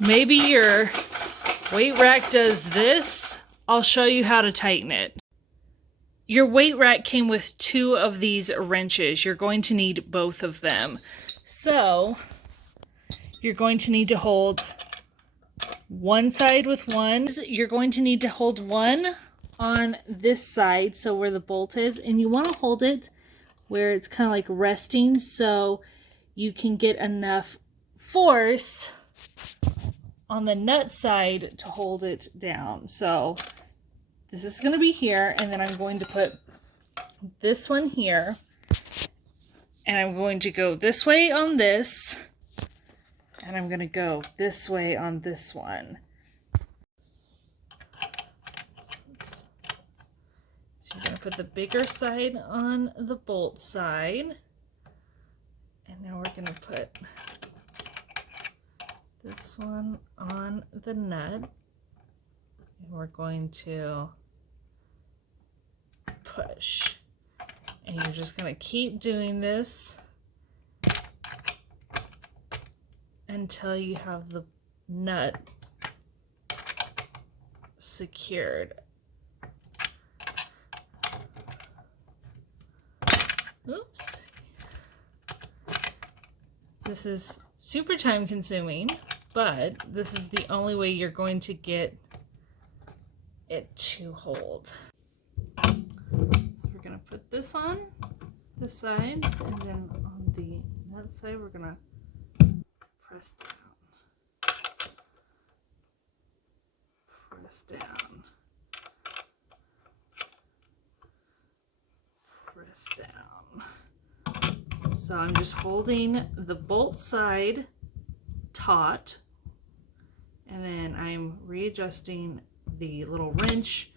Maybe your weight rack does this. I'll show you how to tighten it. Your weight rack came with 2 of these wrenches. You're going to need both of them. So you're going to need to hold one side with one. You're going to need to hold one on this side, so where the bolt is, and you want to hold it where it's kind of like resting so you can get enough force on the nut side to hold it down. So this is going to be here, and then I'm going to put this one here, and I'm going to go this way on this, and I'm going to go this way on this one. So you're going to put the bigger side on the bolt side, and now we're going to put this one on the nut, and we're going to push. And you're just going to keep doing this until you have the nut secured. Oops. This is super time consuming, but this is the only way you're going to get it to hold. So we're going to put this on this side, and then on the nut side we're going to press down. Press down. Press down. So I'm just holding the bolt side taut, and then I'm readjusting the little wrench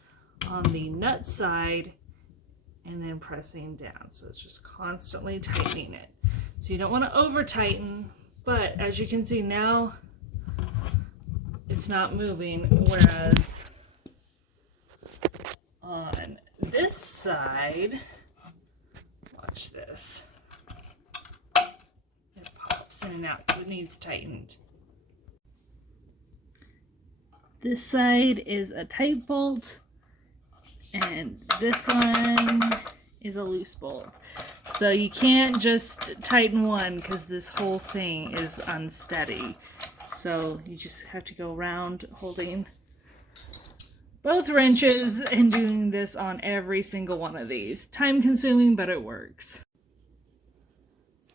on the nut side and then pressing down. So it's just constantly tightening it. So you don't want to over tighten, but as you can see now, it's not moving, whereas on this side, watch this, it pops in and out because it needs tightened. This side is a tight bolt, and this one is a loose bolt. So you can't just tighten one because this whole thing is unsteady. So you just have to go around holding both wrenches and doing this on every single one of these. Time consuming, but it works.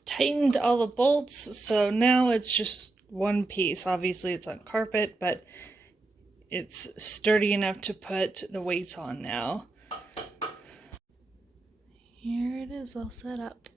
Tightened all the bolts, so now it's just one piece. Obviously it's on carpet, but it's sturdy enough to put the weights on now. Here it is all set up.